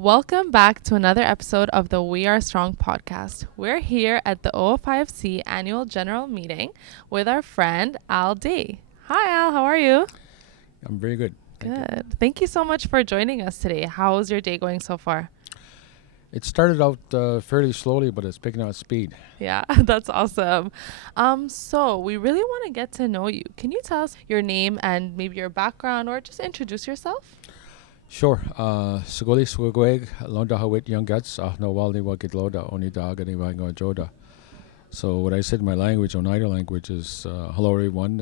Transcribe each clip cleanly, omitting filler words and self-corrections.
Welcome back to another episode of the We Are Strong podcast. We're here at the O5C annual general meeting with our friend Al D. Hi Al, how are you? I'm very good. Good. Thank you so much for joining us today. How's your day going so far? It started out fairly slowly, but it's picking up speed. Yeah, that's awesome. So we really want to get to know you. Can you tell us your name and maybe your background or just introduce yourself? Sure. Sugoli Swagweg, Londa Hawit Young Guts, no Waldi Wakidloda, Onida Ganiwango Joda. So what I said in my language, Oneida language, is hello everyone.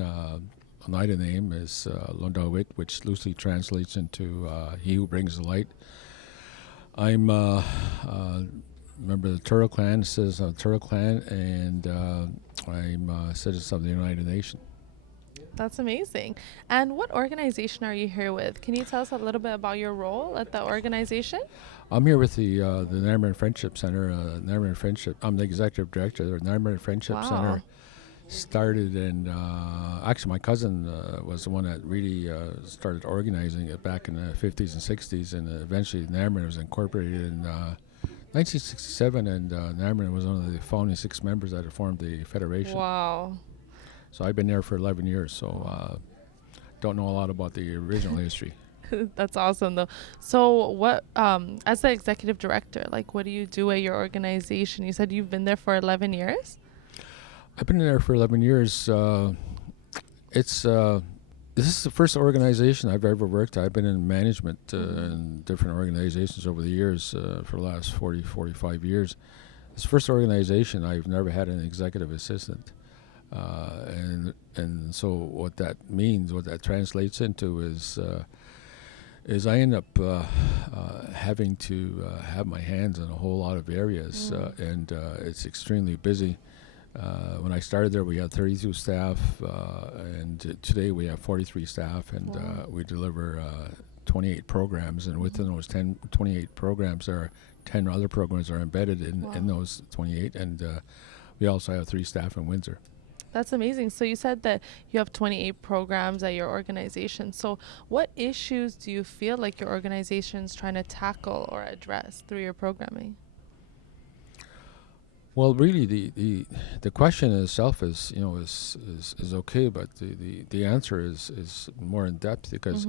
Oneida name is Londa Hawit, which loosely translates into he who brings the light. I'm member of the Turtle Clan, citizen of the Turtle Clan, and I'm a citizen of the Oneida Nation. That's amazing. And what organization are you here with? Can you tell us a little bit about your role at the organization? I'm here with the Narrabeen Friendship Center. Narrabeen Friendship. I'm the executive director. The Narrabeen Friendship Center started, and actually my cousin was the one that really started organizing it back in the 50s and 60s, and eventually Narrabeen was incorporated in 1967, and Narrabeen was one of the founding 6 members that had formed the federation. Wow. So I've been there for 11 years, so don't know a lot about the original history. That's awesome, though. So what, as the executive director, like what do you do at your organization? You said you've been there for 11 years? I've been there for 11 years. This is the first organization I've ever worked at. I've been in management in different organizations over the years for the last 45 years. It's the first organization I've never had an executive assistant. And so what that means, what that translates into is I end up having to have my hands in a whole lot of areas, and it's extremely busy. When I started there, we had 32 staff, and today we have 43 staff, and we deliver 28 programs, and within those 28 programs, there are 10 other programs are embedded in those 28, and we also have 3 staff in Windsor. That's amazing. So you said that you have 28 programs at your organization. So what issues do you feel like your organization is trying to tackle or address through your programming? Well, really, the question in itself is okay, but the answer is more in depth, because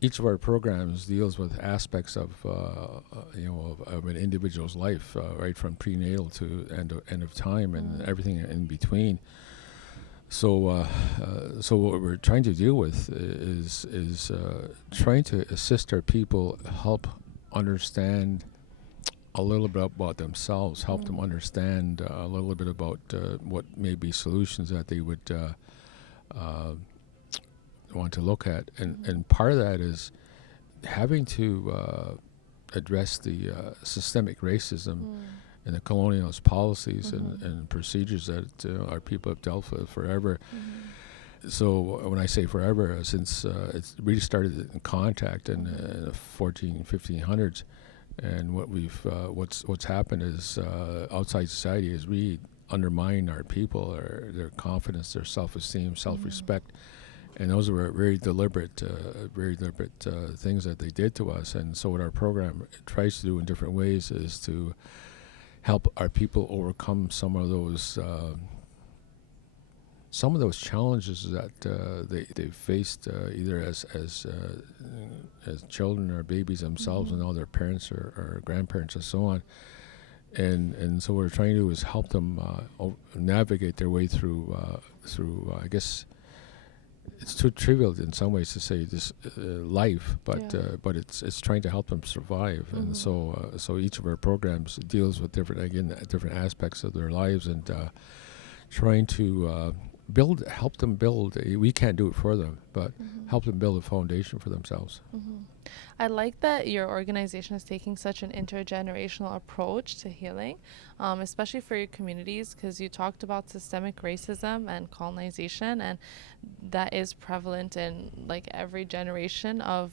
each of our programs deals with aspects of of an individual's life, right from prenatal to end of time and everything in between. So what we're trying to deal with is trying to assist our people, help understand a little bit about themselves, help them understand a little bit about what may be solutions that they would want to look at, and part of that is having to address the systemic racism and the colonialist policies and procedures that our people have dealt with forever. So when I say forever, since it's really started in contact in the 1500s, and what's happened is outside society has really undermined our people, their confidence, their self-esteem, self-respect. And those were very deliberate things that they did to us. And so what our program tries to do in different ways is to help our people overcome some of those challenges that they faced either as children or babies themselves, and now their parents or grandparents and so on. And so what we're trying to do is help them navigate their way through I guess it's too trivial in some ways to say this life, but it's trying to help them survive. And so each of our programs deals with different aspects of their lives, and trying to help them build. We can't do it for them, but help them build a foundation for themselves. I like that your organization is taking such an intergenerational approach to healing, especially for your communities, because you talked about systemic racism and colonization, and that is prevalent in like every generation of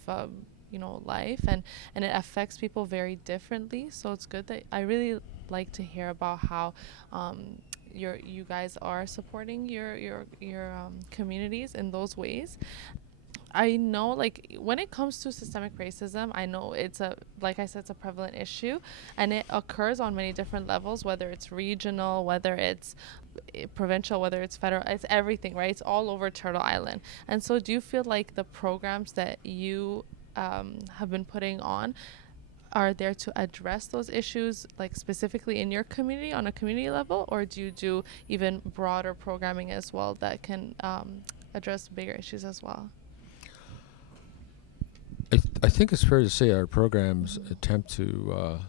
life, and it affects people very differently. So it's good that I really like to hear about how you guys are supporting your communities in those ways. I know, like, when it comes to systemic racism, I know it's a, like I said, it's a prevalent issue, and it occurs on many different levels, whether it's regional, whether it's provincial, whether it's federal, it's everything, right? It's all over Turtle Island. And so, do you feel like the programs that you have been putting on are there to address those issues, like specifically in your community on a community level, or do you do even broader programming as well that can address bigger issues as well? I think it's fair to say our programs attempt to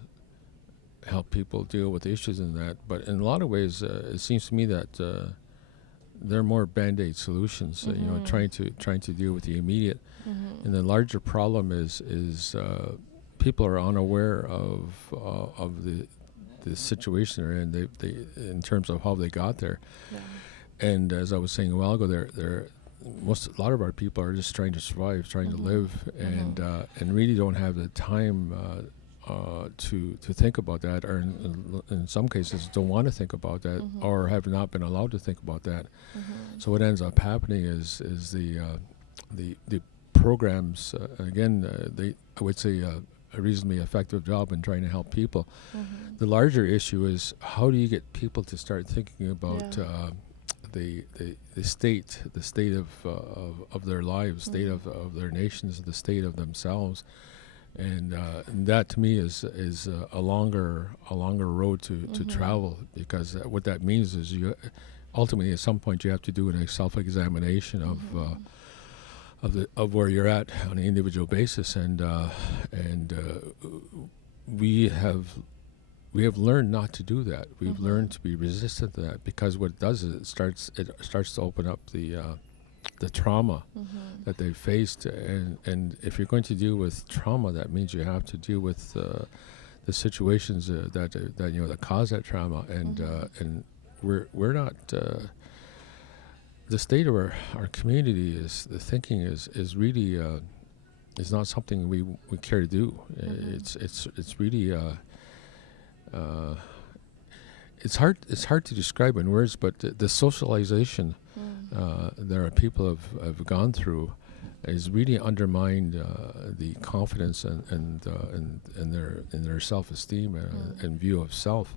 help people deal with issues in that, but in a lot of ways, it seems to me that they're more band-aid solutions. Trying to deal with the immediate, and the larger problem is people are unaware of the situation they're in. They in terms of how they got there, and as I was saying a while ago, a lot of our people are just trying to survive, trying to live, and really don't have the time to think about that, or in some cases don't want to think about that, or have not been allowed to think about that. So what ends up happening is the programs I would say a reasonably effective job in trying to help people. The larger issue is how do you get people to start thinking about the state of their lives, state of their nations, the state of themselves, and that to me is a longer road to travel, because what that means is you ultimately at some point you have to do a self-examination of where you're at on an individual basis, and we have learned not to do that. We've learned to be resistant to that, because what it does is it starts to open up the trauma that they've faced, and if you're going to deal with trauma, that means you have to deal with the situations that cause that trauma, and we're not. The state of our community is the thinking is really is not something we care to do. It's really. It's hard to describe in words, but the socialization that our people have gone through is really undermined the confidence and their self-esteem and view of self.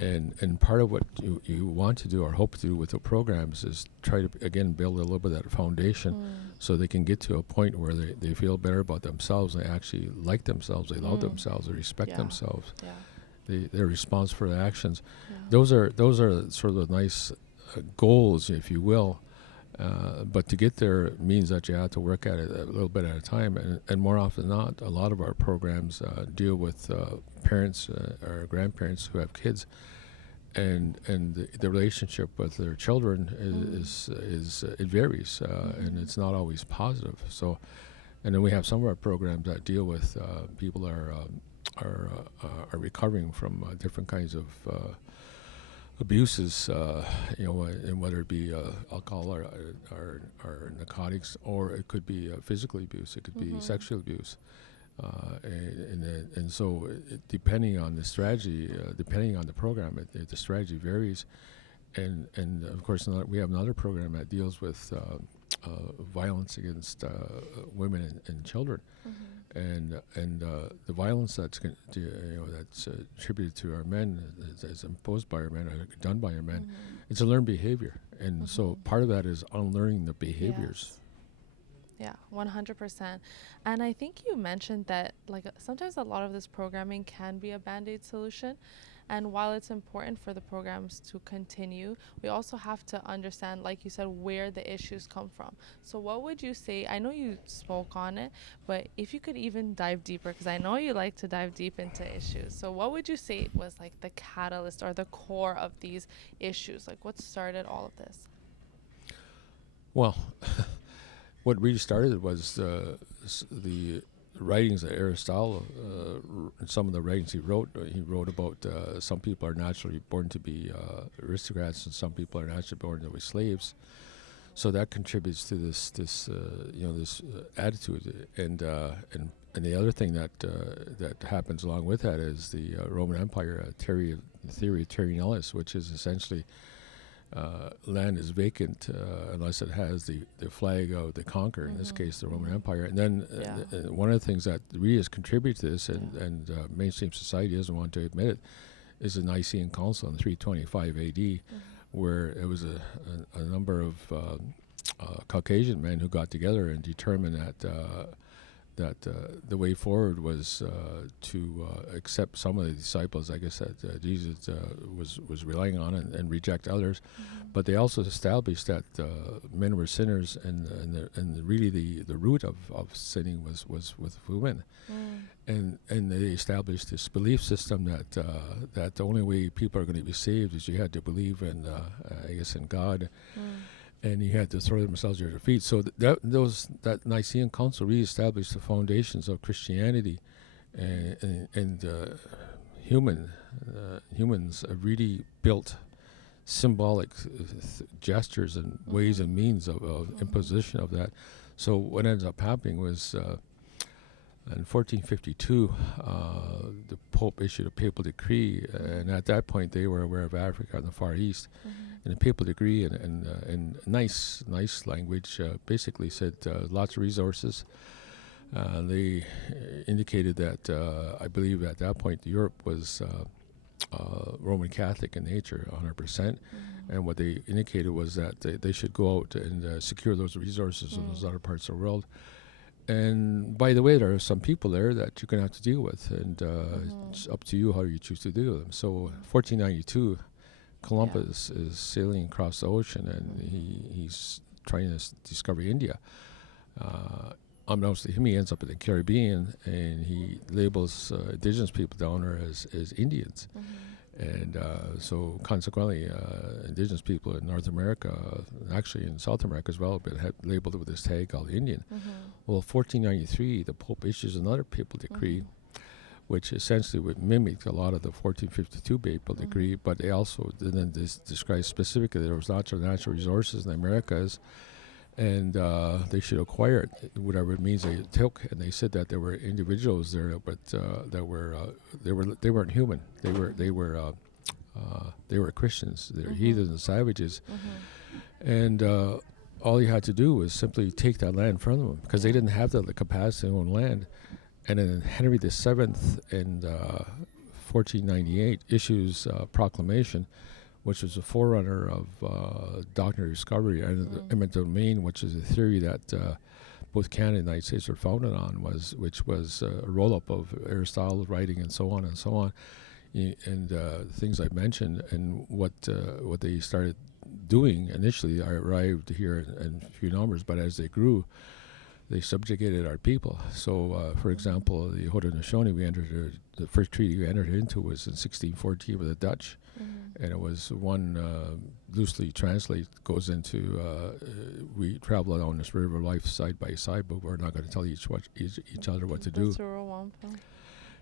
And part of what you want to do or hope to do with the programs is try to, again, build a little bit of that foundation so they can get to a point where they feel better about themselves, they actually like themselves, they love themselves, they respect themselves. Their response for their actions. Those are sort of the nice goals, if you will. But to get there means that you have to work at it a little bit at a time. And more often than not, a lot of our programs deal with parents or grandparents who have kids, and the relationship with their children is it varies, and it's not always positive. So, and then we have some of our programs that deal with people are recovering from different kinds of abuses, and whether it be alcohol or narcotics, or it could be physical abuse, it could be sexual abuse, and so depending on the strategy, depending on the program, the strategy varies, and of course we have another program that deals with violence against women and children. And the violence that's attributed to our men, is imposed by our men, or done by our men, it's a learned behavior, and so part of that is unlearning the behaviors. Yeah, 100%. And I think you mentioned that, like, sometimes a lot of this programming can be a band-aid solution. And while it's important for the programs to continue, we also have to understand, like you said, where the issues come from. So what would you say, I know you spoke on it, but if you could even dive deeper, because I know you like to dive deep into issues. So what would you say was like the catalyst or the core of these issues? Like what started all of this? Well, what really started was the writings that Aristotle, some of the writings he wrote about some people are naturally born to be aristocrats, and some people are naturally born to be slaves. So that contributes to this attitude, and the other thing that happens along with that is the Roman Empire theory of Terrinelis, which is essentially land is vacant unless it has the flag of the conqueror, in this case the Roman Empire. And then one of the things that really has contributed to this, and mainstream society doesn't want to admit it, is the Nicene Council in 325 AD, where it was a number of Caucasian men who got together and determined that the way forward was to accept some of the disciples, I guess, that Jesus was relying on, and reject others. But they also established that men were sinners, and really the root of sinning was with women. And they established this belief system that the only way people are going to be saved is you had to believe in, I guess, in God. And you had to throw themselves at their feet. So that Nicene Council re-established the foundations of Christianity, and humans have really built symbolic gestures and ways and means of imposition of that. So what ends up happening was in 1452, the Pope issued a papal decree, and at that point they were aware of Africa and the Far East. And the papal decree, in nice language, basically said lots of resources. They indicated that I believe at that point Europe was Roman Catholic in nature, 100%. And what they indicated was that they should go out and secure those resources in those other parts of the world. And by the way, there are some people there that you're going to have to deal with, and it's up to you how you choose to deal with them. So 1492, Columbus is sailing across the ocean, and he's trying to discover India. Unbeknownst to him, he ends up in the Caribbean, and he labels indigenous people down there as Indians. And so consequently, indigenous people in North America, actually in South America as well, had labeled it with this tag called Indian. Well, 1493, the Pope issues another papal decree, which essentially would mimic a lot of the 1452 papal decree, but they also then describe specifically there was lots of natural resources in the Americas, and they should acquire it, whatever it means they took. And they said that there were individuals there, but they weren't human. They were Christians. They were heathens and savages, and all you had to do was simply take that land from them, because they didn't have the capacity to own land. And then Henry VII in 1498 issues a proclamation, which was a forerunner of doctrine of discovery and the eminent domain, which is a theory that both Canada and the United States were founded on, which was a roll-up of Aristotle's writing and so on and so on, and things I mentioned. And what they started doing initially, I arrived here in few numbers, but as they grew, they subjugated our people. So, for example, the Haudenosaunee, the first treaty we entered into was in 1614 with the Dutch, and it was one, loosely translated, goes into, we travel down this river of life side by side, but we're not going to tell each other what to do.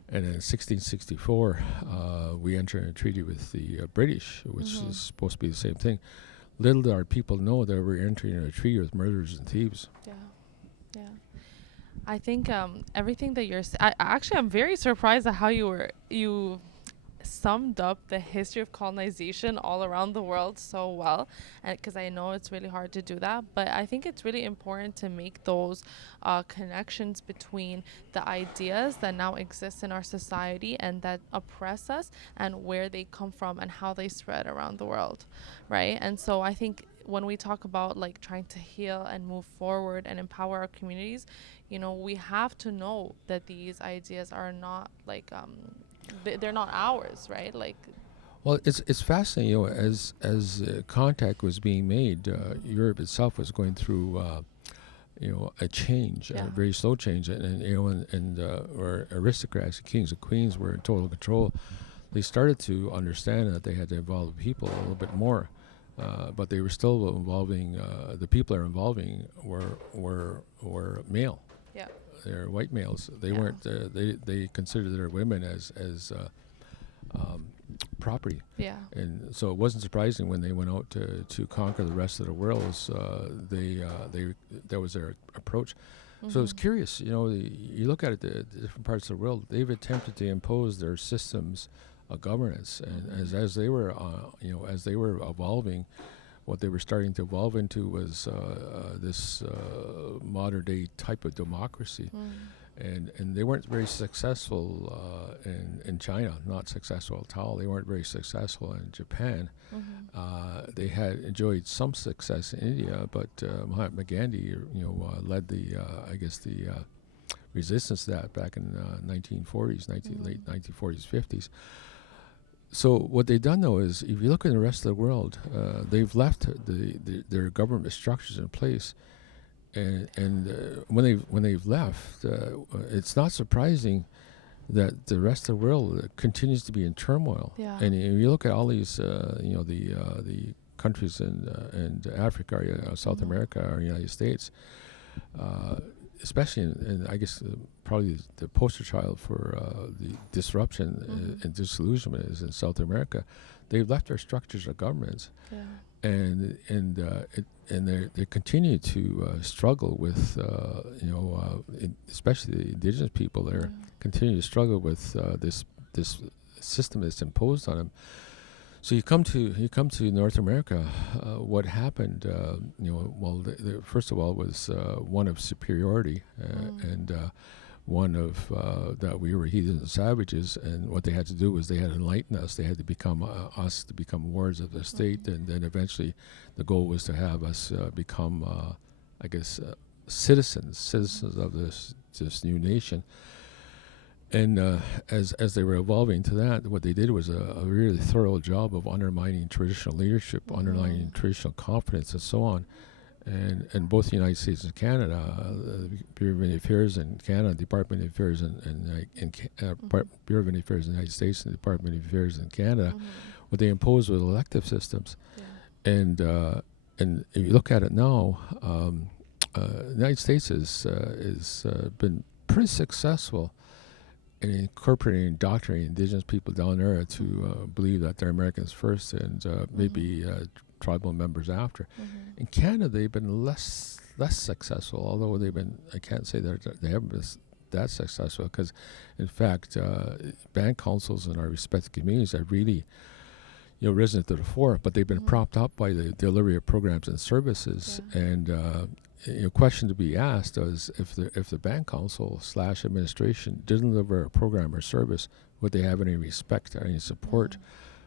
And in 1664, we entered a treaty with the British, which is supposed to be the same thing. Little did our people know that we're entering a treaty with murderers and thieves. Yeah. I think everything that you're I'm very surprised at how you summed up the history of colonization all around the world so well, and because I know it's really hard to do that, but I think it's really important to make those connections between the ideas that now exist in our society and that oppress us, and where they come from and how they spread around the world, right? And so I think when we talk about like trying to heal and move forward and empower our communities, we have to know that these ideas are not like they're not ours, right? Like, well, it's fascinating. As contact was being made, Europe itself was going through a change, a very slow change, and where aristocrats, kings and queens were in total control. They started to understand that they had to involve the people a little bit more. But they were still involving, the people they're involving were male. Yeah. They're white males. They weren't, they considered their women as property. Yeah. And so it wasn't surprising when they went out to conquer the rest of the world. That was their approach. So it's curious, you look at it, the different parts of the world, they've attempted to impose their systems of governance, and as they were evolving, what they were starting to evolve into was this modern day type of democracy. And they weren't very successful in China, not successful at all. They weren't very successful in Japan. They had enjoyed some success in India, but Mahatma Gandhi, led the resistance to that back in 1940s, late 1940s, 50s. So what they've done though is, if you look at the rest of the world, they've left their government structures in place. And when they've left, it's not surprising that the rest of the world continues to be in turmoil. Yeah. And if you look at all these, the countries in Africa, or South America, or United States, especially in I guess probably the poster child for the disruption and disillusionment is in South America. They've left their structures of governments. Yeah. And they continue to struggle with especially the indigenous people there continue to struggle with this system that's imposed on them. So you come to North America. What happened? First of all was one of superiority and one of that we were heathens and savages, and what they had to do was they had to enlighten us. They had to become us to become wards of the state, and then eventually the goal was to have us become, citizens of this new nation. And as they were evolving to that, what they did was a really thorough job of undermining traditional leadership, undermining traditional confidence, and so on. And both the United States and Canada, the Bureau of Indian Affairs in Canada, Department of Affairs Bureau of Indian Affairs in the United States, and Department of Affairs in Canada, what they imposed was elective systems. Yeah. And if you look at it now, the United States has been pretty successful in incorporating and indoctrinating Indigenous people down there to believe that they're Americans first, and maybe tribal members after. In Canada, they've been less successful, although I can't say that they haven't been that successful, because in fact band councils in our respective communities have really risen to the fore, but they've been propped up by the delivery of programs and services. And question to be asked is, if the band council / administration didn't deliver a program or service, would they have any respect or any support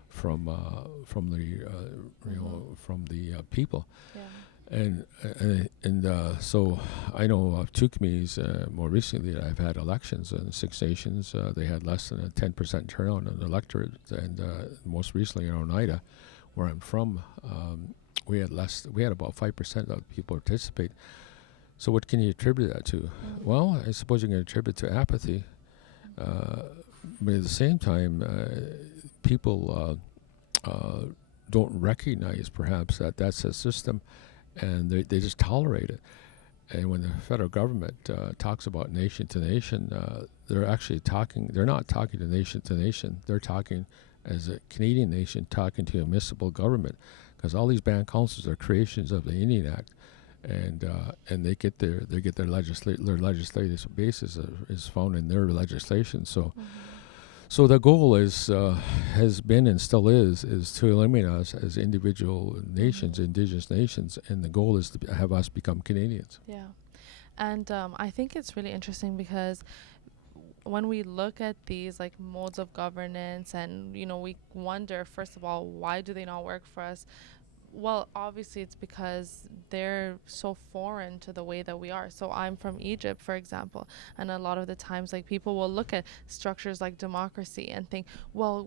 from the people? Yeah. So I know of two communities more recently that I've had elections in 6 Nations. They had less than a 10% turnout in the electorate, and most recently in Oneida, where I'm from, we had about 5% of people participate. So what can you attribute that to? Well, I suppose you can attribute it to apathy, but at the same time, people don't recognize perhaps that that's a system, and they just tolerate it. And when the federal government talks about nation to nation, they're not talking to nation. They're talking as a Canadian nation, talking to a municipal government, because all these band councils are creations of the Indian Act, and they get their legislative basis is found in their legislation. So the goal has been and still is to eliminate us as individual nations, Indigenous nations, and the goal is to have us become Canadians. Yeah, and I think it's really interesting because when we look at these like modes of governance, and we wonder, first of all, why do they not work for us? Well, obviously it's because they're so foreign to the way that we are. So I'm from Egypt, for example, and a lot of the times like people will look at structures like democracy and think, well,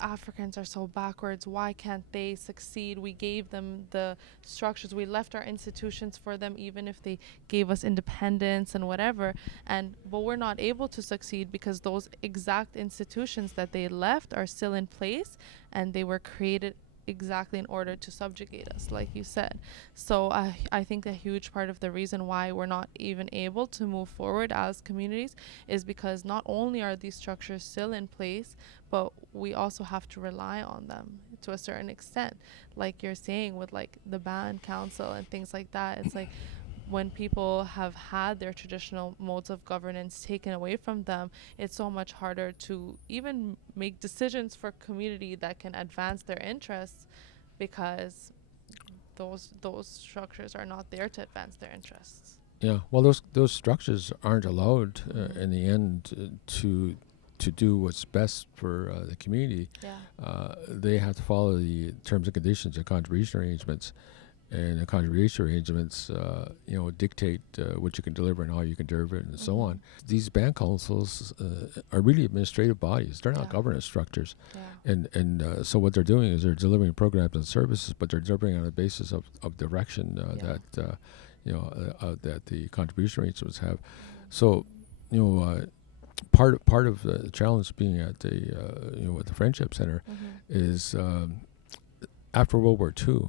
Africans are so backwards, why can't they succeed? We gave them the structures, we left our institutions for them, even if they gave us independence and whatever, but we're not able to succeed because those exact institutions that they left are still in place, and they were created exactly in order to subjugate us, like you said. So I think a huge part of the reason why we're not even able to move forward as communities is because not only are these structures still in place, but we also have to rely on them to a certain extent. Like you're saying with like the band council and things like that, it's like when people have had their traditional modes of governance taken away from them, it's so much harder to even make decisions for community that can advance their interests, because those structures are not there to advance their interests. Yeah, well, those structures aren't allowed in the end to do what's best for the community. Yeah. They have to follow the terms and conditions of contribution arrangements, and the contribution arrangements, dictate what you can deliver and how you can deliver it, and so on. These band councils are really administrative bodies. They're not governance structures, and so what they're doing is they're delivering programs and services, but they're delivering on the basis of direction that the contribution arrangements have. So, part of the challenge being at the at the Friendship Center is after World War II,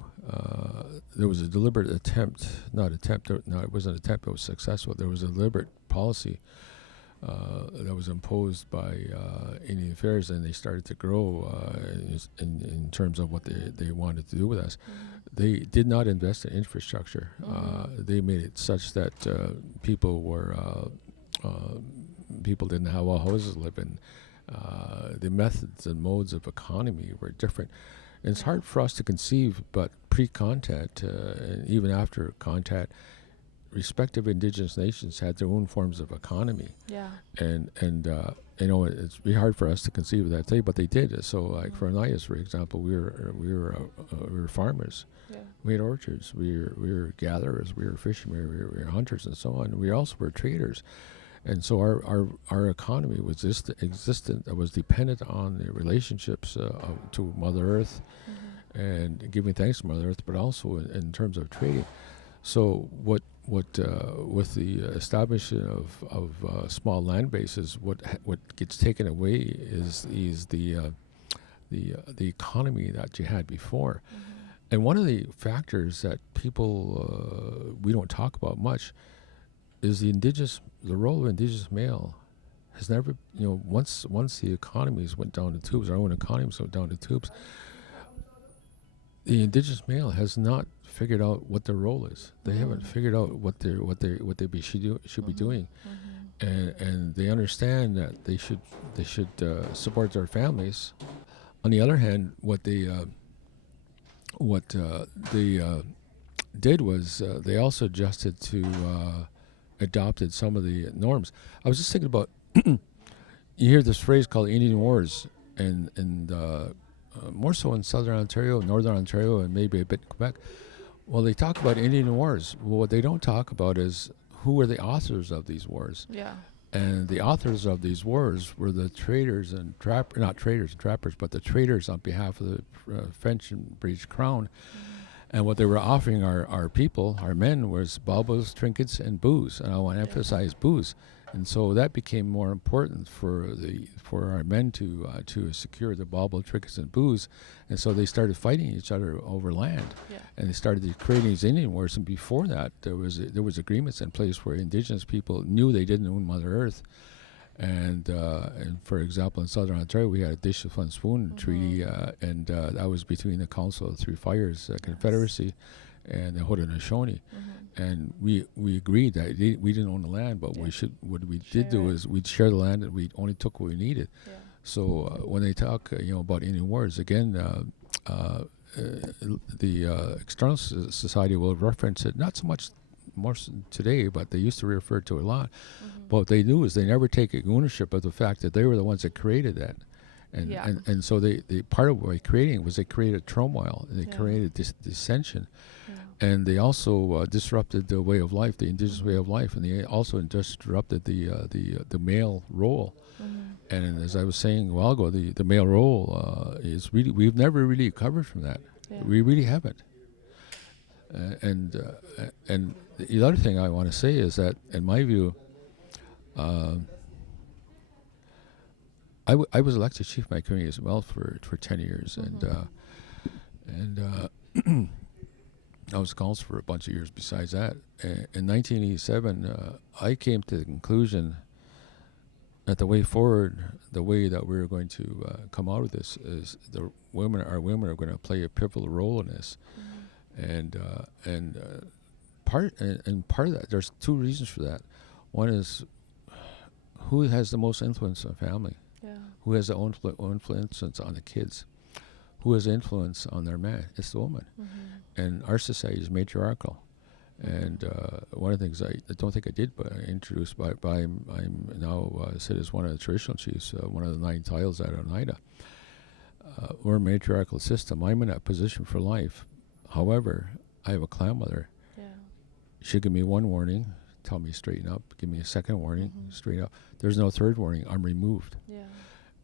there was a deliberate attempt. It wasn't an attempt. It was successful. There was a deliberate policy that was imposed by Indian Affairs, and they started to grow in terms of what they wanted to do with us. They did not invest in infrastructure. They made it such that people didn't have all houses to live in. The methods and modes of economy were different. And it's hard for us to conceive, but pre-contact, and even after contact, respective Indigenous nations had their own forms of economy. Yeah. And it's really hard for us to conceive of that today, but they did. So, like for Oneidas, for example, we were farmers. Yeah. We had orchards. We were gatherers. We were fishermen. We were hunters, and so on. We also were traders. And so our economy was existent. It was dependent on the relationships to Mother Earth, and giving thanks to Mother Earth, but also in terms of trading. So what with the establishment of small land bases, what gets taken away is the economy that you had before. And one of the factors that people we don't talk about much is the role of Indigenous male has never, once the economies went down the tubes, our own economies went down the tubes, the Indigenous male has not figured out what their role is. They haven't figured out what they should be doing, and they understand that they should support their families. On the other hand, what they did was they also adopted some of the norms. I was just thinking about you hear this phrase called Indian Wars, and more so in Southern Ontario, Northern Ontario, and maybe a bit in Quebec. Well, they talk about Indian Wars. Well, what they don't talk about is who were the authors of these wars. Yeah. And the authors of these wars were the traders and not traders and trappers, but the traders on behalf of the French and British Crown. And what they were offering our people, our men, was baubles, trinkets, and booze. And I want to emphasize booze. And so that became more important for our men to secure the bauble, trinkets, and booze. And so they started fighting each other over land. Yeah. And they started creating these Indian wars. And before that, there was agreements in place where Indigenous people knew they didn't own Mother Earth. And for example, in Southern Ontario, we had a dish of one spoon treaty, and that was between the Council of Three Fires, Confederacy, and the Haudenosaunee. And we agreed that we didn't own the land, but what we did do is we'd share the land, and we only took what we needed. Yeah. So when they talk, about Indian wars, again, the External Society will reference it, not so much more today, but they used to refer to it a lot. But what they do is they never take ownership of the fact that they were the ones that created that. And so they part of what they creating was they created turmoil, and they created dissension. And they also disrupted the way of life, the Indigenous way of life, and they also disrupted the male role. And as I was saying a while ago, the male role is really, we've never really recovered from that. Yeah. We really haven't. And the other thing I want to say is that, in my view, I was elected chief of my community as well for 10 years, and I was council for a bunch of years besides that. In 1987, I came to the conclusion that the way forward, the way that we're going to come out of this, is our women are going to play a pivotal role in this. And part of that, there's two reasons for that. One is who has the most influence on family, who has the influence on the kids. who has influence on their man? It's the woman. And our society is matriarchal. And one of the things I don't think I did, but I introduced by I'm now sit as one of the traditional chiefs, one of the 9 titles at Oneida. We're a matriarchal system. I'm in that position for life. However, I have a clan mother. Yeah. She'll give me one warning, tell me straighten up. Give me a second warning, straighten up. There's no third warning. I'm removed. Yeah.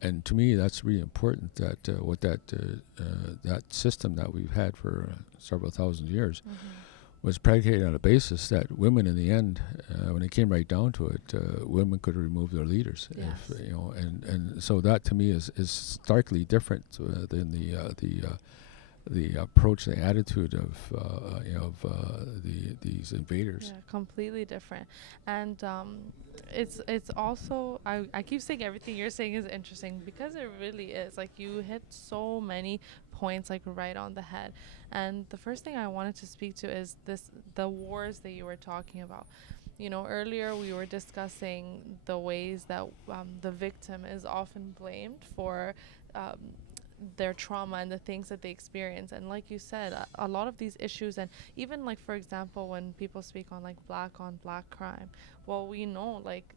And to me, that's really important. That what that system that we've had for several thousand years was predicated on a basis that women, in the end, when it came right down to it, women could remove their leaders. Yes. If, and so that to me is starkly different than the approach, the attitude of these invaders. Yeah, completely different. And it's also, I keep saying everything you're saying is interesting because it really is. Like, you hit so many points, like, right on the head. And the first thing I wanted to speak to is the wars that you were talking about. Earlier we were discussing the ways that the victim is often blamed for their trauma and the things that they experience. And like you said, a lot of these issues, and even, like, for example, when people speak on, like, black on black crime, well, we know, like,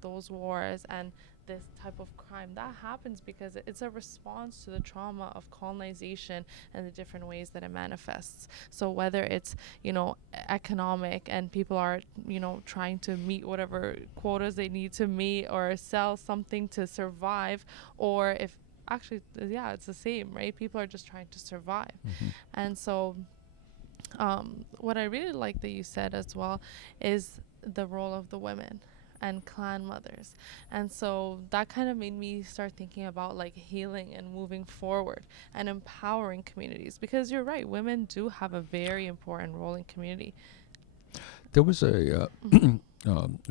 those wars and this type of crime that happens because it's a response to the trauma of colonization and the different ways that it manifests. So whether it's economic and people are trying to meet whatever quotas they need to meet or sell something to survive, or if actually, yeah, it's the same, right? People are just trying to survive. And so what I really like that you said as well is the role of the women and clan mothers. And so that kind of made me start thinking about, like, healing and moving forward and empowering communities, because you're right, women do have a very important role in community. There was a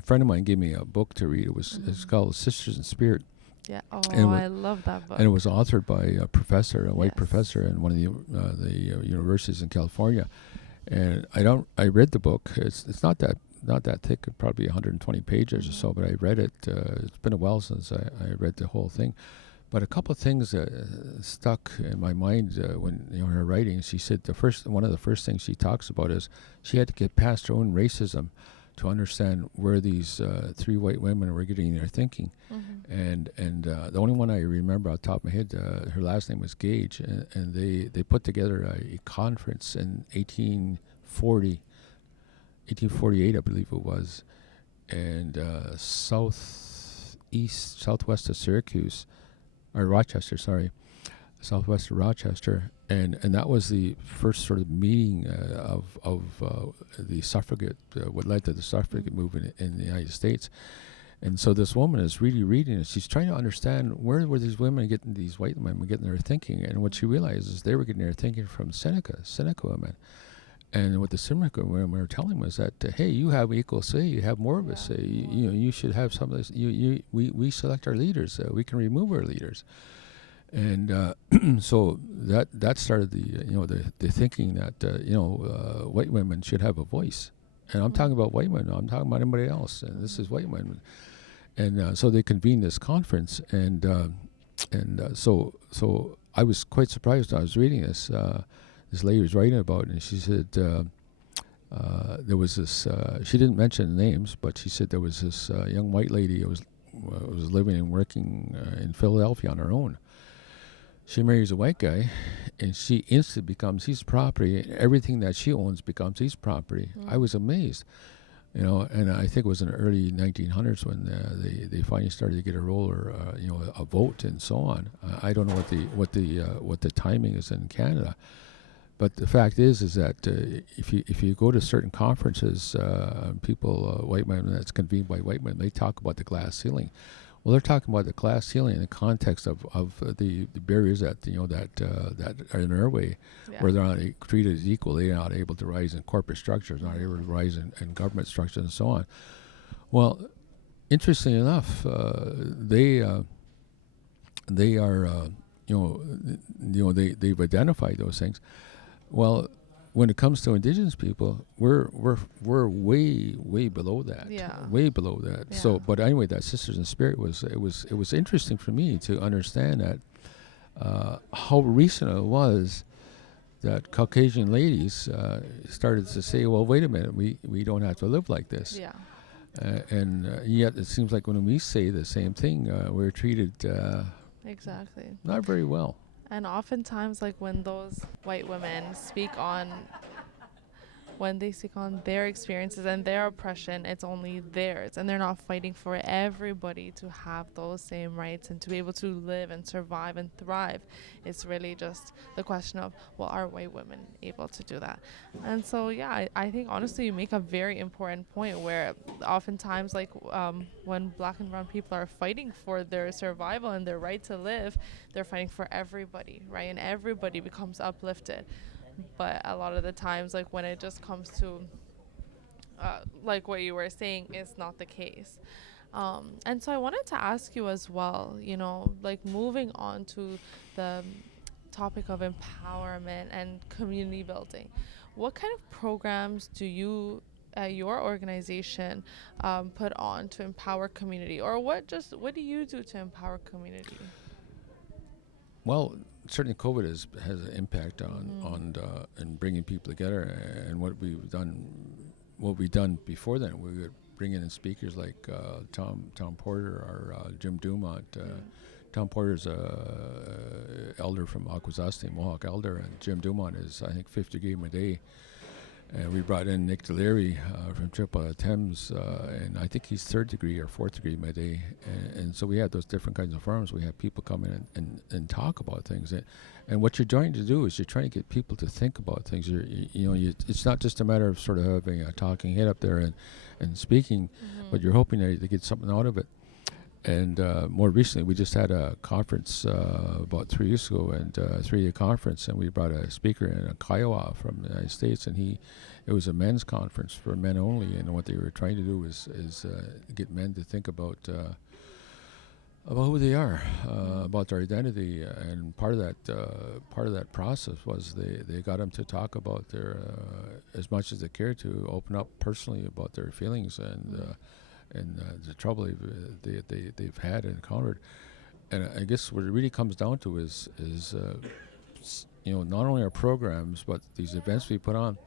friend of mine gave me a book to read. It's called Sisters in Spirit. Yeah. Oh, I love that book. And it was authored by a professor, a white Yes. professor in one of the universities in California. And I read the book. It's not that thick, probably 120 pages or so, but I read it. It's been a while since I read the whole thing. But a couple of things stuck in my mind when her writing. She said one of the first things she talks about is she had to get past her own racism to understand where these 3 white women were getting their thinking. And the only one I remember off the top of my head, her last name was Gage, and they put together a conference in 1848, I believe it was, and southwest of Syracuse, or Rochester, sorry, southwest of Rochester, and that was the first sort of meeting of the suffragette, what led to the suffragette movement in the United States. And so this woman is really reading it. She's trying to understand where were these white women getting their thinking, and what she realizes is they were getting their thinking from Seneca women. And what the Seneca women were telling was that, hey, you have equal say, you have more of a say. You should have some of this. We select our leaders. We can remove our leaders. And so that started the thinking that white women should have a voice. And I'm talking about white women. I'm talking about anybody else. And this is white women. And so they convened this conference. And so I was quite surprised. I was reading this. This lady was writing about it, and she said there was this. She didn't mention names, but she said there was this young white lady who was living and working in Philadelphia on her own. She marries a white guy, and she instantly becomes his property. Everything that she owns becomes his property. I was amazed, and I think it was in the early 1900s when they finally started to get a role or a vote and so on. I don't know what the timing is in Canada. But the fact is that if you go to certain conferences, white men that's convened by white men, they talk about the glass ceiling. Well, they're talking about the glass ceiling in the context of the barriers that are in their way, where they're not treated as equal. They're not able to rise in corporate structures, not able to rise in government structures, and so on. Well, interestingly enough, they are they've identified those things. Well, when it comes to Indigenous people, we're way below that. Yeah. Way below that. Yeah. So, but anyway, that Sisters in Spirit was interesting for me to understand that how recent it was that Caucasian ladies started to say, well, wait a minute, we don't have to live like this. Yeah. And yet it seems like when we say the same thing, we're treated Exactly. not very well. And oftentimes, like when those white women speak on, when they speak on their experiences and their oppression, it's only theirs, and they're not fighting for everybody to have those same rights and to be able to live and survive and thrive. It's really just the question of, well, are white women able to do that? And so, yeah, I think honestly you make a very important point where oftentimes, like when Black and brown people are fighting for their survival and their right to live, they're fighting for everybody, right? And everybody becomes uplifted. But a lot of the times, like when it just comes to like what you were saying, is not the case. And so I wanted to ask you as well, you know, like moving on to the topic of empowerment and community building, what kind of programs do you at your organization put on to empower community, or what do you do to empower community? Well, certainly COVID has an impact on in bringing people together, and what we've done before then, we would bring in speakers like Tom Porter or Jim Dumont. Tom Porter's a elder from Akwesasne, Mohawk elder, and Jim Dumont is, I think, 50 degree Meday. And we brought in Nick Delary from Triple Thames, and I think he's 3rd degree or 4th degree Meday. And so we had those different kinds of forums. We had people come in and talk about things. And what you're trying to do is you're trying to get people to think about things. It's not just a matter of sort of having a talking head up there and speaking, but you're hoping to get something out of it. And more recently, we just had a conference about 3 years ago, and a 3-day conference, and we brought a speaker in, a Kiowa from the United States, and it was a men's conference for men only, and what they were trying to do is get men to think about who they are, about their identity, and part of that process was they got them to talk about their as much as they care to open up personally about their feelings and the trouble they've had and encountered. And I guess what it really comes down to is not only our programs but these events we put on.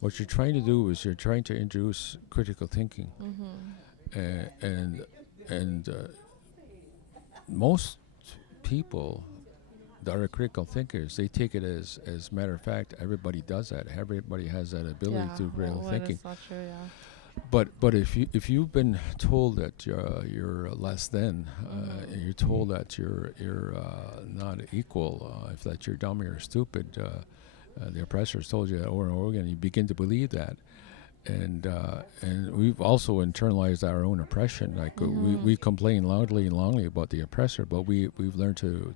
What you're trying to do is you're trying to introduce critical thinking, and most people that are critical thinkers, they take it as matter of fact. Everybody does that. Everybody has that ability to do critical thinking. It's not true, yeah. But if you've been told that you're less than, and you're told that you're not equal, if that you're dumb or stupid, the oppressors told you that over and over again, you begin to believe that, and we've also internalized our own oppression. Like we complain loudly and longly about the oppressor, but we've learned to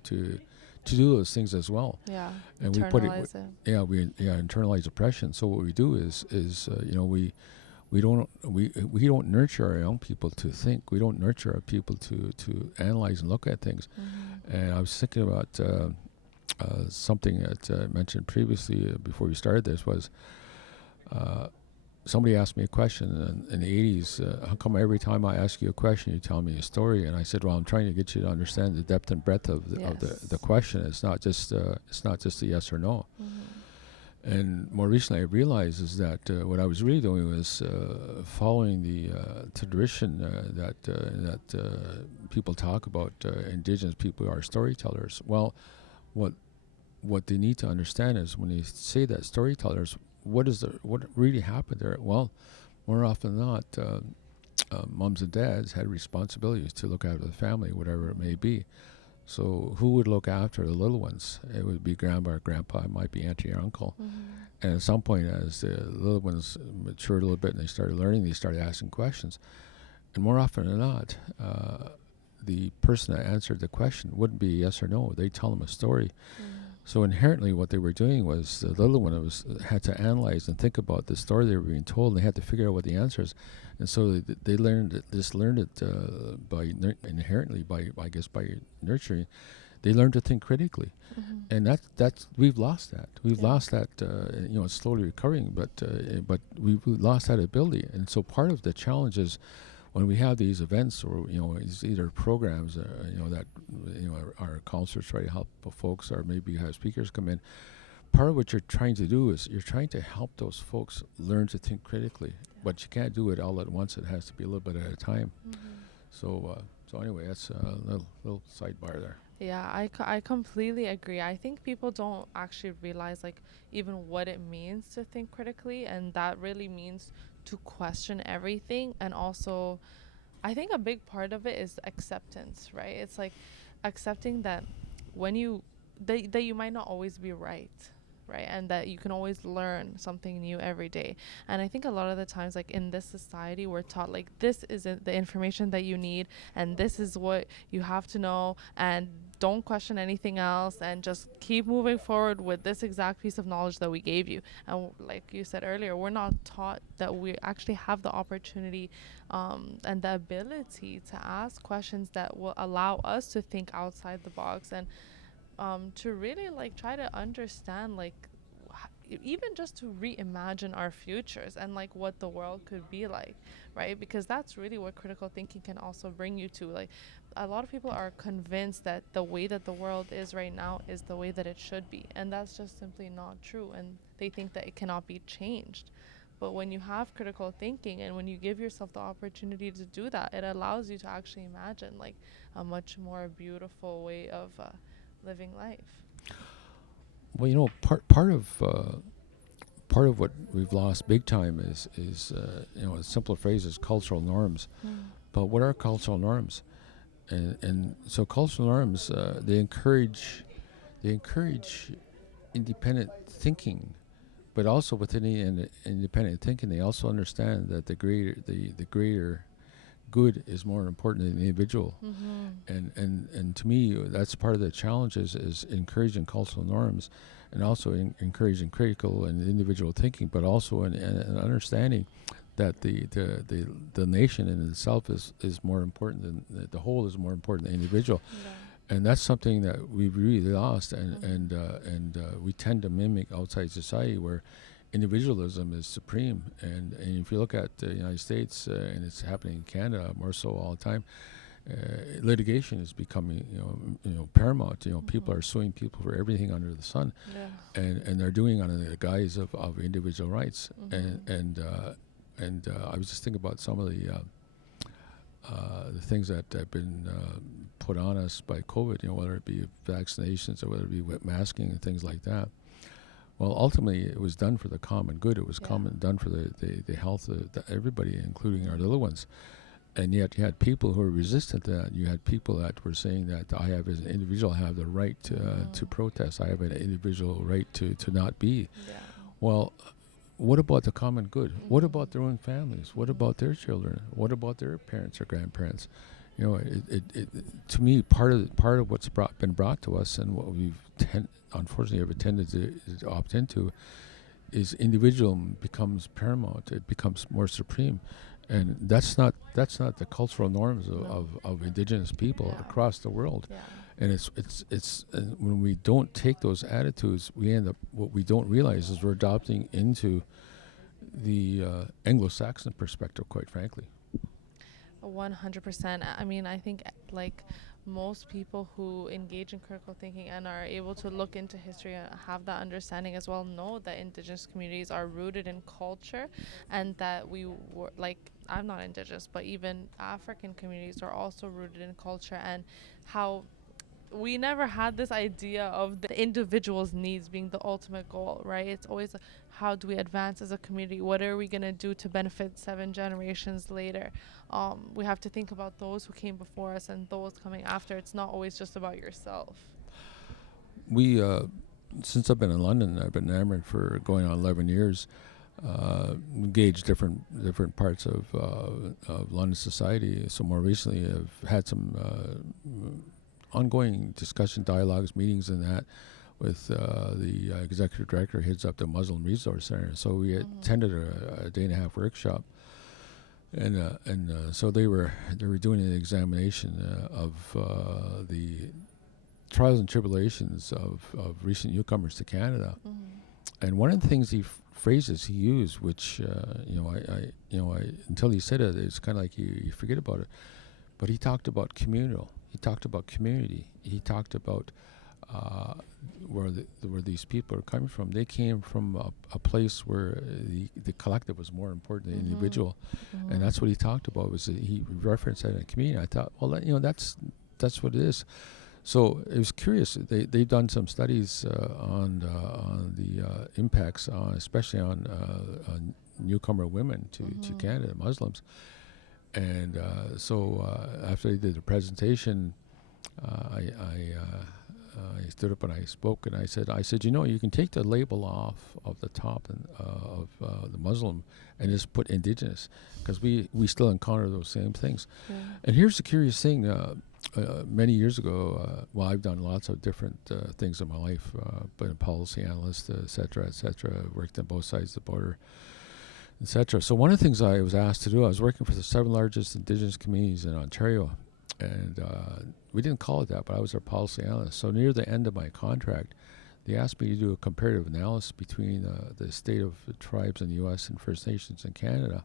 do those things as well. Yeah, and internalize it. Yeah, we internalize oppression. So what we do is we don't nurture our young people to think. We don't nurture our people to analyze and look at things. And I was thinking about something that I mentioned previously before we started this was somebody asked me a question in the 80s. How come every time I ask you a question, you tell me a story? And I said, well, I'm trying to get you to understand the depth and breadth of the question. It's not just a yes or no. And more recently, I realized is that what I was really doing was following the tradition that people talk about. Indigenous people are storytellers. Well, what they need to understand is when they say that storytellers, what really happened there? Well, more often than not, moms and dads had responsibilities to look after the family, whatever it may be. So who would look after the little ones? It would be grandma or grandpa. It might be auntie or uncle. And at some point, as the little ones matured a little bit and they started learning, they started asking questions. And more often than not, the person that answered the question wouldn't be yes or no. They'd tell them a story. So inherently what they were doing was the little one had to analyze and think about the story they were being told, and they had to figure out what the answer is. And so they learned it inherently by nurturing. They learned to think critically. And that's we've lost that. We've lost that. It's slowly recovering, but we lost that ability. And so part of the challenge is when we have these events, or it's either programs, that our counselors try to help folks, or maybe have speakers come in. Part of what you're trying to do is you're trying to help those folks learn to think critically, but you can't do it all at once. It has to be a little bit at a time. So anyway, that's a little sidebar there. Yeah, I completely agree. I think people don't actually realize like even what it means to think critically, and that really means to question everything. And also, I think a big part of it is acceptance, right? It's like accepting that when that you might not always be right, right? And that you can always learn something new every day. And I think a lot of the times, like in this society, we're taught like this isn't the information that you need, and this is what you have to know, and don't question anything else, and just keep moving forward with this exact piece of knowledge that we gave you. And like you said earlier, we're not taught that we actually have the opportunity and the ability to ask questions that will allow us to think outside the box, and to really like try to understand like even just to reimagine our futures and like what the world could be like, right? Because that's really what critical thinking can also bring you to. Like a lot of people are convinced that the way that the world is right now is the way that it should be, and that's just simply not true, and they think that it cannot be changed. But when you have critical thinking and when you give yourself the opportunity to do that, it allows you to actually imagine like a much more beautiful way of living life. Well, part of what we've lost big time is a simple phrase is cultural norms. But what are cultural norms? And so cultural norms, they encourage independent thinking, but also within the independent thinking, they also understand that the greater good is more important than the individual. And to me, that's part of the challenge is encouraging cultural norms, and also encouraging critical and individual thinking, but also an understanding that the nation in itself is more important than the whole is more important than the individual. And that's something that we've really lost, and we tend to mimic outside society where individualism is supreme. And if you look at the United States, and it's happening in Canada more so all the time, litigation is becoming paramount. People are suing people for everything under the sun, and they're doing it under the guise of individual rights. And I was just thinking about some of the things that have been put on us by COVID, whether it be vaccinations or whether it be masking and things like that. Well, ultimately, it was done for the common good. It was done for the health of everybody, including our little ones. And yet you had people who were resistant to that. You had people that were saying that I have, as an individual, have the right to protest. I have an individual right to not be. Well, what about the common good? What about their own families? What about their children? What about their parents or grandparents? To me, part of what's been brought to us, and what we've unfortunately ever tended to opt into, is individualism becomes paramount. It becomes more supreme, and that's not the cultural norms of Indigenous people across the world. And it's when we don't take those attitudes, we end up, what we don't realize is we're adopting into the Anglo-Saxon perspective, quite frankly. 100%. I mean, I think like most people who engage in critical thinking and are able to look into history and have that understanding as well know that Indigenous communities are rooted in culture, and that we were like, I'm not Indigenous, but even African communities are also rooted in culture, and how we never had this idea of the individual's needs being the ultimate goal, right? It's always how do we advance as a community? What are we going to do to benefit 7 generations later? We have to think about those who came before us and those coming after. It's not always just about yourself. We, since I've been in London, I've been enamored for going on 11 years, engaged different parts of London society. So more recently, I've had some ongoing discussion, dialogues, meetings, and that with the executive director who heads up the Muslim Resource Center. So we attended a day and a half workshop, and so they were doing an examination of the trials and tribulations of recent newcomers to Canada. And one of the things he phrases he used, which I until he said it, it's kind of like you forget about it. But he talked about communal. He talked about community. He talked about where these people are coming from. They came from a place where the collective was more important than the individual, and that's what he talked about. Was he referenced that in a community? I thought, well, that's what it is. So it was curious. They've done some studies on the impacts, especially on newcomer women to Canada, Muslims. And so after they did the presentation, I stood up and I spoke and I said, you can take the label off of the top of the Muslim and just put Indigenous, because we still encounter those same things. Yeah. And here's the curious thing. Many years ago, I've done lots of different things in my life, been a policy analyst, et cetera, worked on both sides of the border, etc. So one of the things I was asked to do, I was working for the 7 largest Indigenous communities in Ontario, and we didn't call it that, but I was their policy analyst. So near the end of my contract, they asked me to do a comparative analysis between the state of the tribes in the U.S. and First Nations in Canada.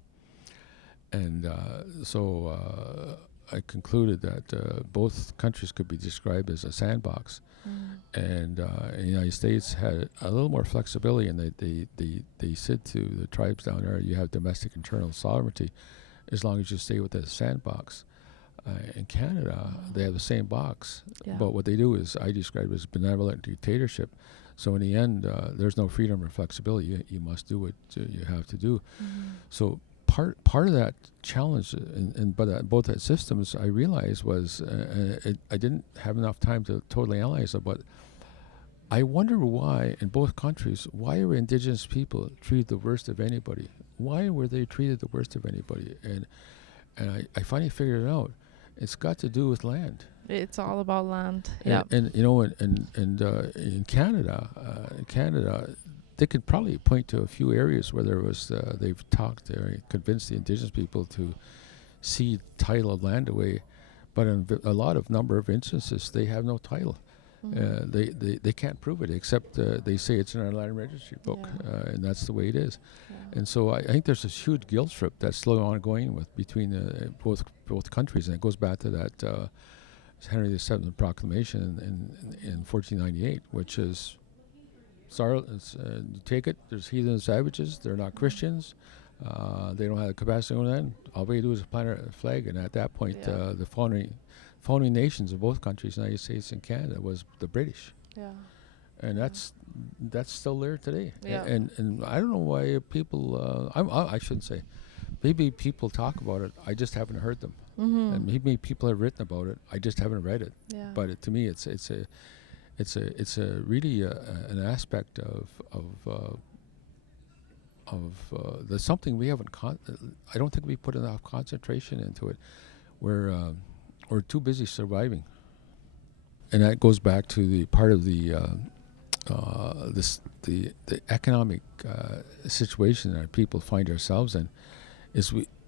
And so I concluded that both countries could be described as a sandbox. And the United States had a little more flexibility, and they said to the tribes down there, you have domestic internal sovereignty as long as you stay within the sandbox. In Canada, they have the same box, but what they do is I describe it as benevolent dictatorship. So in the end, there's no freedom or flexibility. You must do what you have to do. So part of that challenge in both that systems, I realized was I didn't have enough time to totally analyze it, but I wonder why in both countries, why were Indigenous people treated the worst of anybody? Why were they treated the worst of anybody? And I finally figured it out. It's got to do with land. It's all about land. And in Canada, they could probably point to a few areas where there was they've talked or convinced the Indigenous people to cede title of land away, but in a lot of number of instances they have no title. They can't prove it, except they say it's in our land registry book, and that's the way it is. And so I think there's this huge guilt trip that's still ongoing between both countries, and it goes back to that Henry VII Proclamation in 1498, which is, take it, there's heathen and savages, they're not Christians, they don't have the capacity to own land, all we do is plant a flag, and at that point the founding nations of both countries, United States and Canada, was the British. And that's still there today. And I don't know why people, I shouldn't say, maybe people talk about it, I just haven't heard them. And maybe people have written about it, I just haven't read it. But to me, it's a really an aspect of there's something we haven't. I don't think we put enough concentration into it. We're too busy surviving, and that goes back to the part of the economic situation that people find ourselves in.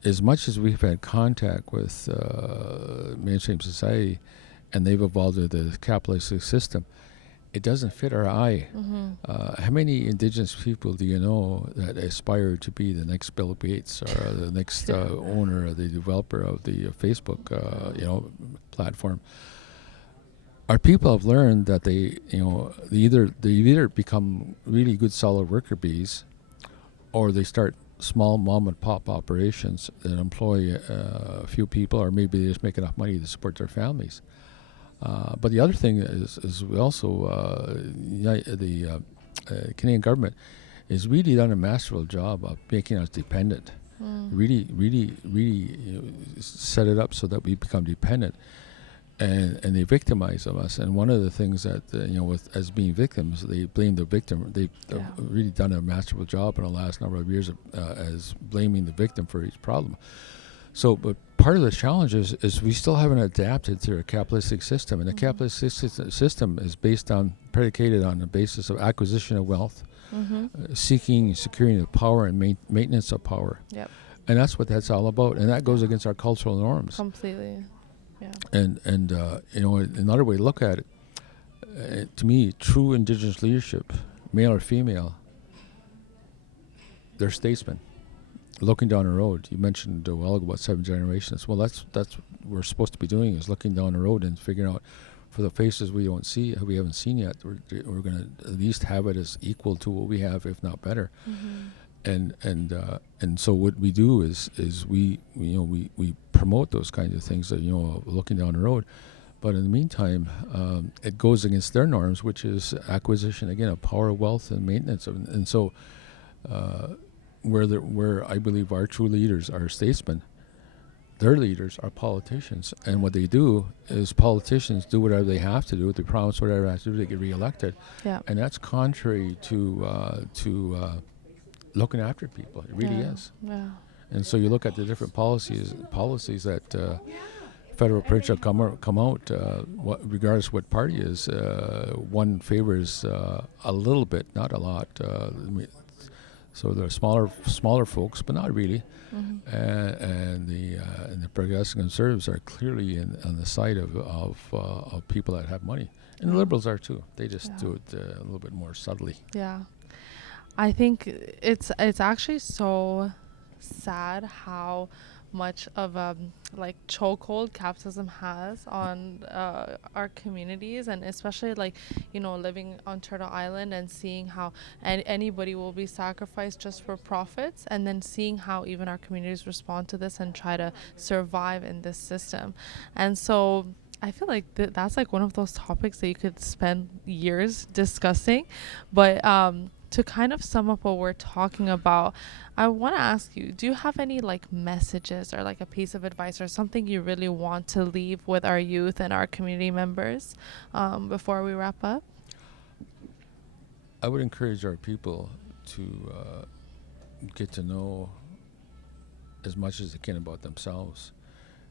As much as we've had contact with mainstream society, and they've evolved into the capitalistic system, it doesn't fit our eye. How many Indigenous people do you know that aspire to be the next Bill Gates or the next owner or the developer of the Facebook platform? Our people have learned that they either become really good solid worker bees, or they start small mom and pop operations that employ a few people, or maybe they just make enough money to support their families. But the other thing is we also the Canadian government has really done a masterful job of making us dependent. Really set it up so that we become dependent, and they victimize of us. And one of the things that as being victims, they blame the victim. They've really done a masterful job in the last number of years as blaming the victim for each problem. So, but part of the challenge is we still haven't adapted to a capitalistic system, and the capitalistic system is predicated on the basis of acquisition of wealth, seeking and securing of power and maintenance of power. And that's what that's all about, and that goes against our cultural norms. Completely. And another way to look at it, to me, true Indigenous leadership, male or female, they're statesmen looking down the road. You mentioned a while ago about 7 generations. Well, that's what we're supposed to be doing, is looking down the road and figuring out, for the faces we don't see, we haven't seen yet, we're going to at least have it as equal to what we have, if not better. And so what we do is we promote those kinds of things that, looking down the road. But in the meantime, it goes against their norms, which is acquisition, again, of power, wealth, and maintenance. And so where I believe our true leaders are statesmen, their leaders are politicians. And what they do is, politicians do whatever they have to do. They promise whatever they have to do, they get reelected. Yeah. And that's contrary to looking after people. It really is. Yeah. And so you look at the different policies that federal provincial come out, regardless of what party is. One favors a little bit, not a lot. So they're smaller folks, but not really. And the progressive conservatives are clearly on the side of people that have money, and the liberals are too. They just do it a little bit more subtly. Yeah, I think it's actually so sad how much of a chokehold capitalism has on our communities, and especially living on Turtle Island and seeing how anybody will be sacrificed just for profits, and then seeing how even our communities respond to this and try to survive in this system. And so I feel like that's one of those topics that you could spend years discussing, but to kind of sum up what we're talking about, I want to ask you, do you have any messages or a piece of advice or something you really want to leave with our youth and our community members before we wrap up? I would encourage our people to get to know as much as they can about themselves,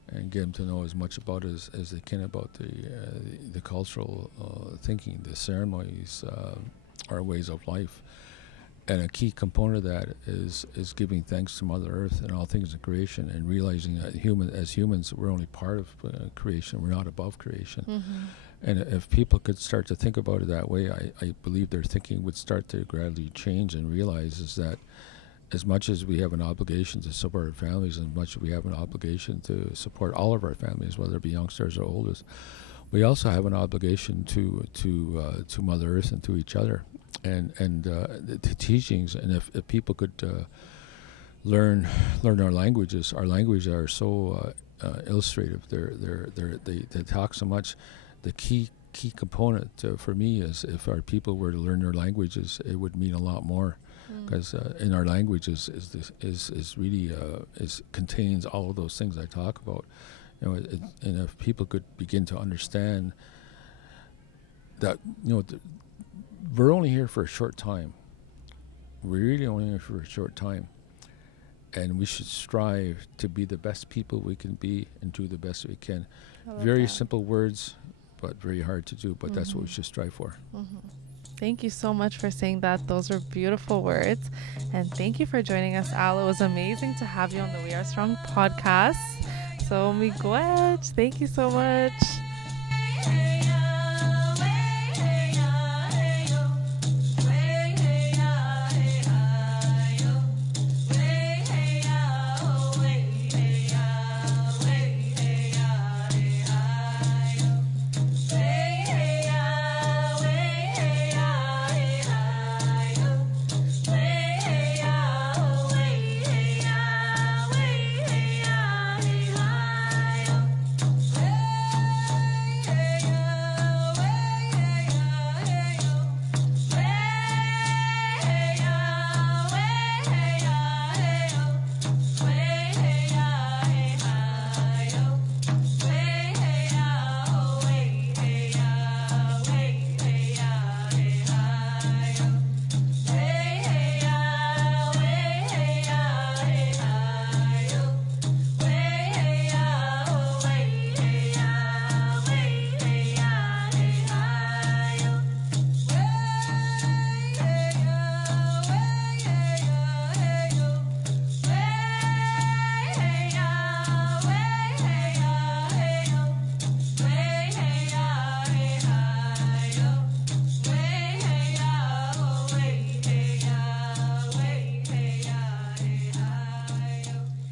and get them to know as much about as they can about the cultural thinking, the ceremonies, our ways of life. And a key component of that is giving thanks to Mother Earth and all things in creation, and realizing that as humans, we're only part of creation. We're not above creation. And if people could start to think about it that way, I believe their thinking would start to gradually change, and realize is that as much as we have an obligation to support our families, as much as we have an obligation to support all of our families, whether it be youngsters or oldest, we also have an obligation to Mother Earth and to each other, and the teachings. And if people could learn our languages are so illustrative. They talk so much. The key component for me is, if our people were to learn their languages, it would mean a lot more, because in our languages is really contains all of those things I talk about. And if people could begin to understand that, we're only here for a short time. We're really only here for a short time. And we should strive to be the best people we can be and do the best we can. Very simple words, but very hard to do. But that's what we should strive for. Thank you so much for saying that. Those are beautiful words. And thank you for joining us, Al. It was amazing to have you on the We Are Strong podcast. So miigwech. Thank you so much.